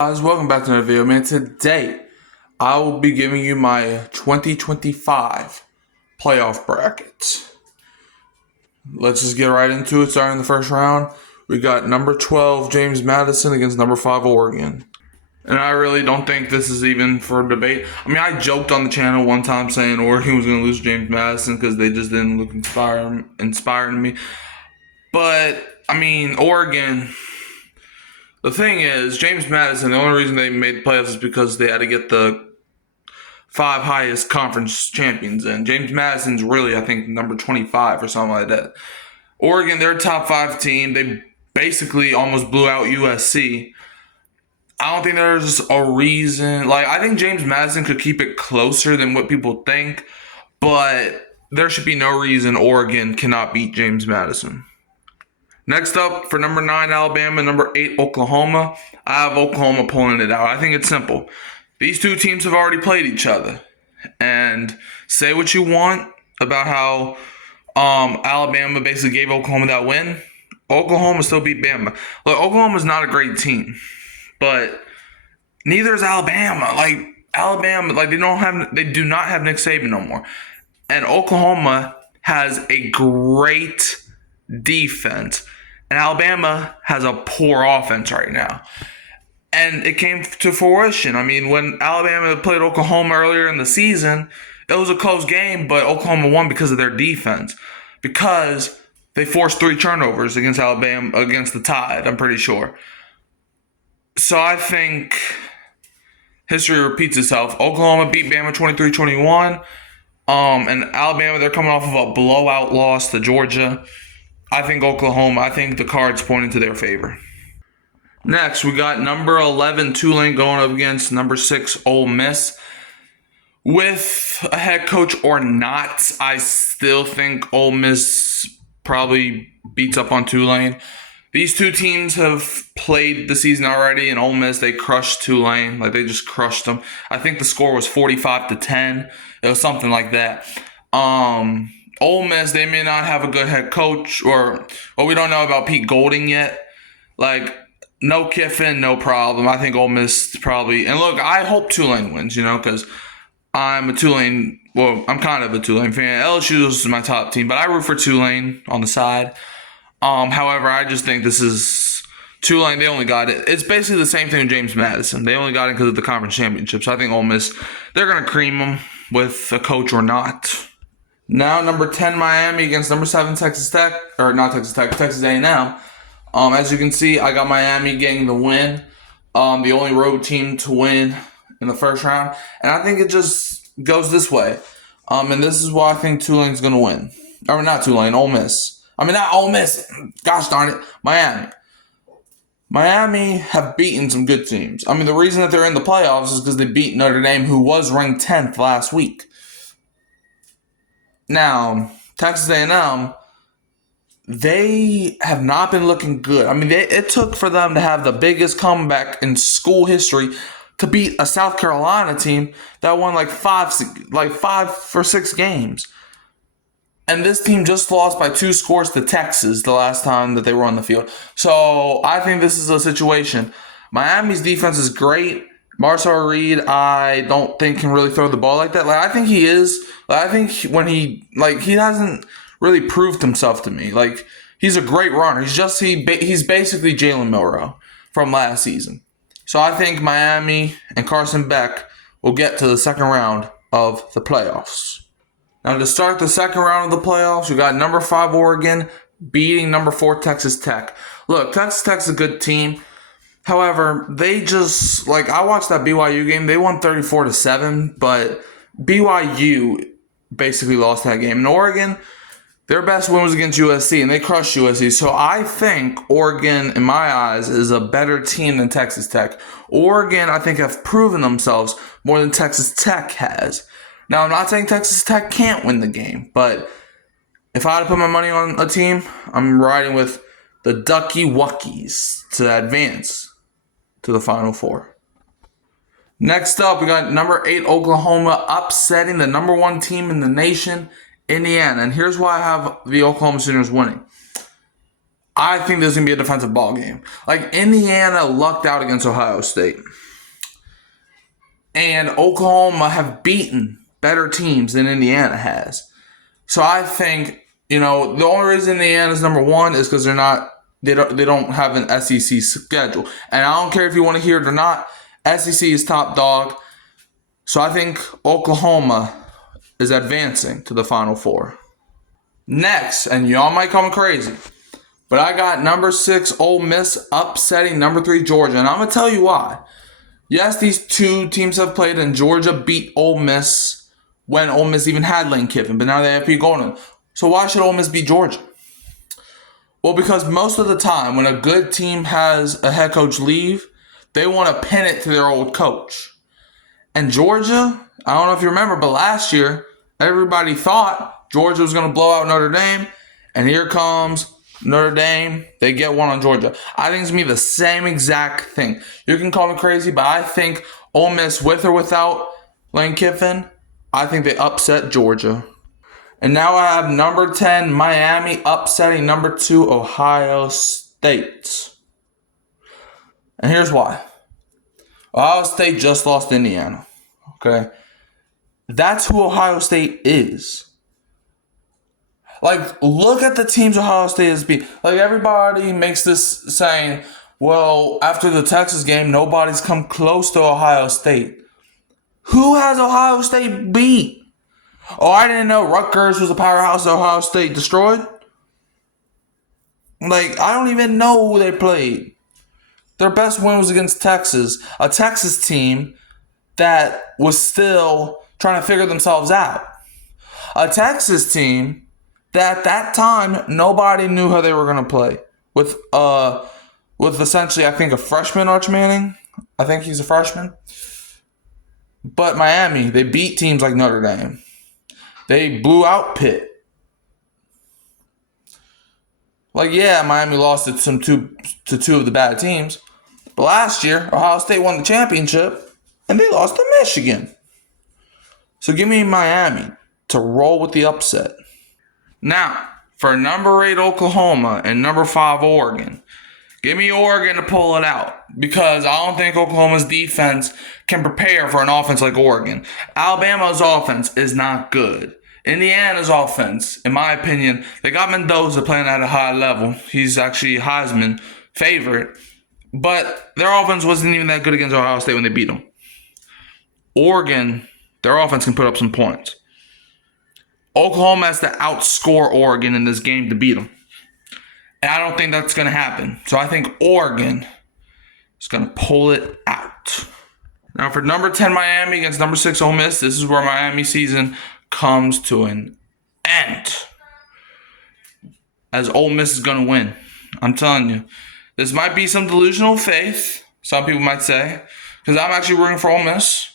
Guys, welcome back to another video, man. Today, I will be giving you my 2025 playoff brackets. Let's just get right into it. Starting in the first round, we got number 12, James Madison against number 5, Oregon. And I really don't think this is even for debate. I mean, I joked on the channel one time saying Oregon was going to lose James Madison because they just didn't look inspiring to me. But, I mean, Oregon... The thing is, James Madison, the only reason they made the playoffs is because they had to get the 5 highest conference champions in. James Madison's really, I think, number 25 or something like that. Oregon, they're a top 5 team. They basically almost blew out USC. I don't think there's a reason. I think James Madison could keep it closer than what people think, but there should be no reason Oregon cannot beat James Madison. Next up, for number 9, Alabama, number 8, Oklahoma, I have Oklahoma pulling it out. I think it's simple. These two teams have already played each other. And say what you want about how Alabama basically gave Oklahoma that win. Oklahoma still beat Bama. Look, Oklahoma's not a great team. But neither is Alabama. Alabama, they do not have Nick Saban no more. And Oklahoma has a great defense. And Alabama has a poor offense right now. And it came to fruition. I mean, when Alabama played Oklahoma earlier in the season, it was a close game, but Oklahoma won because of their defense. Because they forced 3 turnovers against Alabama, against the Tide, I'm pretty sure. So I think history repeats itself. Oklahoma beat Bama 23-21. And Alabama, they're coming off of a blowout loss to Georgia. I think the cards pointing to their favor. Next, we got number 11, Tulane, going up against number 6, Ole Miss. With a head coach or not, I still think Ole Miss probably beats up on Tulane. These two teams have played the season already, and Ole Miss, they crushed Tulane. They just crushed them. I think the score was 45-10. It was something like that. Ole Miss, they may not have a good head coach, or we don't know about Pete Golding yet. No Kiffin, no problem. I think Ole Miss probably, and look, I hope Tulane wins, because I'm kind of a Tulane fan. LSU is my top team, but I root for Tulane on the side. However, I just think this is Tulane. They only got it. It's basically the same thing with James Madison. They only got it because of the conference championship. So I think Ole Miss, they're going to cream them with a coach or not. Now, number 10, Miami against number 7, Texas Tech. Or not Texas Tech, Texas A&M. As you can see, I got Miami getting the win. The only road team to win in the first round. And I think it just goes this way. And this is why I think Tulane's going to win. Or not Tulane, Ole Miss. Not Ole Miss. Gosh darn it. Miami. Miami have beaten some good teams. The reason that they're in the playoffs is because they beat Notre Dame, who was ranked 10th last week. Now, Texas A&M, they have not been looking good. It took for them to have the biggest comeback in school history to beat a South Carolina team that won 5 or 6 games. And this team just lost by 2 scores to Texas the last time that they were on the field. So I think this is a situation. Miami's defense is great. Marcel Reed, I don't think can really throw the ball like that. I think he is. I think when he hasn't really proved himself to me. He's a great runner. He's basically Jalen Milroe from last season. So I think Miami and Carson Beck will get to the second round of the playoffs. Now, to start the second round of the playoffs, we got number 5 Oregon beating number 4 Texas Tech. Look, Texas Tech's a good team. However, they just, I watched that BYU game. They won 34-7, but BYU basically lost that game. And Oregon, their best win was against USC, and they crushed USC. So I think Oregon, in my eyes, is a better team than Texas Tech. Oregon, I think, have proven themselves more than Texas Tech has. Now, I'm not saying Texas Tech can't win the game, but if I had to put my money on a team, I'm riding with the Ducky Wuckies to advance to the Final Four. Next up, we got number 8 Oklahoma upsetting the number 1 team in the nation, Indiana. And here's why I have the Oklahoma Sooners winning. I think this is going to be a defensive ball game. Like, Indiana lucked out against Ohio State. And Oklahoma have beaten better teams than Indiana has. So I think, the only reason Indiana's number one is because they don't have an SEC schedule. And I don't care if you want to hear it or not, SEC is top dog. So I think Oklahoma is advancing to the Final Four. Next, and y'all might call me crazy, but I got number 6 Ole Miss upsetting number 3 Georgia, and I'm going to tell you why. Yes, these two teams have played, and Georgia beat Ole Miss when Ole Miss even had Lane Kiffin, but now they have Pete Golding. So why should Ole Miss beat Georgia? Well, because most of the time when a good team has a head coach leave, they want to pin it to their old coach. And Georgia, I don't know if you remember, but last year, everybody thought Georgia was going to blow out Notre Dame, and here comes Notre Dame. They get one on Georgia. I think it's going to be the same exact thing. You can call me crazy, but I think Ole Miss, with or without Lane Kiffin, I think they upset Georgia. And now I have number 10, Miami, upsetting number 2, Ohio State. And here's why. Ohio State just lost Indiana. Okay? That's who Ohio State is. Like, look at the teams Ohio State has beat. Like, everybody makes this saying, well, after the Texas game, nobody's come close to Ohio State. Who has Ohio State beat? Oh, I didn't know Rutgers was a powerhouse Ohio State destroyed. Like, I don't even know who they played. Their best win was against Texas, a Texas team that was still trying to figure themselves out. A Texas team that at that time, nobody knew how they were going to play. With essentially, I think, a freshman, Arch Manning. I think he's a freshman. But Miami, they beat teams like Notre Dame. They blew out Pitt. Like, yeah, Miami lost to two of the bad teams. But last year, Ohio State won the championship, and they lost to Michigan. So give me Miami to roll with the upset. Now, for number 8 Oklahoma and number 5 Oregon, give me Oregon to pull it out because I don't think Oklahoma's defense can prepare for an offense like Oregon. Alabama's offense is not good. Indiana's offense, in my opinion, they got Mendoza playing at a high level. He's actually a Heisman favorite. But their offense wasn't even that good against Ohio State when they beat them. Oregon, their offense can put up some points. Oklahoma has to outscore Oregon in this game to beat them. And I don't think that's going to happen. So I think Oregon is going to pull it out. Now for number 10 Miami against number 6 Ole Miss, this is where Miami season comes to an end. As Ole Miss is going to win. I'm telling you. This might be some delusional faith, some people might say, because I'm actually rooting for Ole Miss.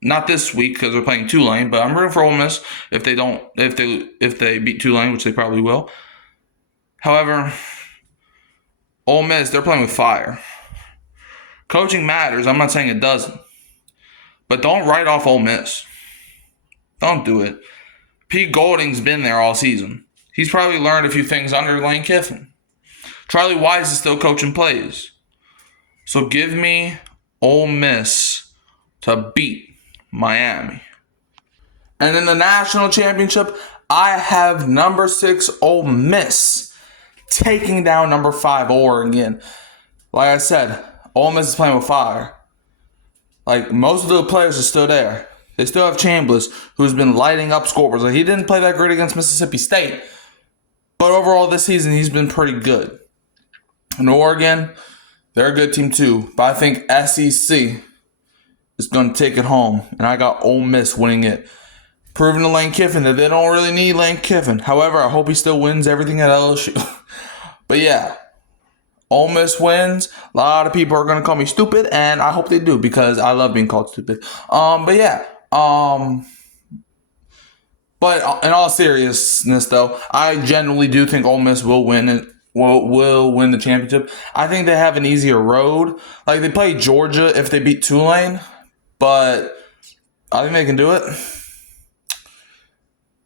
Not this week because they're playing Tulane, but I'm rooting for Ole Miss if they beat Tulane, which they probably will. However, Ole Miss, they're playing with fire. Coaching matters. I'm not saying it doesn't. But don't write off Ole Miss. Don't do it. Pete Golding's been there all season. He's probably learned a few things under Lane Kiffin. Charlie Wise is still coaching plays. So give me Ole Miss to beat Miami. And in the national championship, I have number 6 Ole Miss taking down number 5 Oregon. Like I said, Ole Miss is playing with fire. Like, most of the players are still there. They still have Chambliss, who's been lighting up scorers. Like, he didn't play that great against Mississippi State. But overall this season, he's been pretty good. And Oregon, they're a good team too. But I think SEC is going to take it home. And I got Ole Miss winning it. Proving to Lane Kiffin that they don't really need Lane Kiffin. However, I hope he still wins everything at LSU. But yeah, Ole Miss wins. A lot of people are going to call me stupid. And I hope they do because I love being called stupid. But yeah. But in all seriousness, though, I genuinely do think Ole Miss will win it. Will win the championship. I think they have an easier road. Like, they play Georgia if they beat Tulane, but I think they can do it.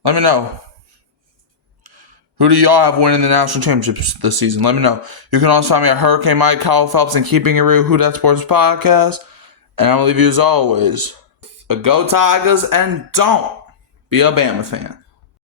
Let me know. Who do y'all have winning the national championships this season? Let me know. You can also find me at Hurricane Mike, Kyle Phelps, and Keeping It Real, Who Dat Sports Podcast. And I'm going to leave you as always. Go Tigers, and don't be a Bama fan.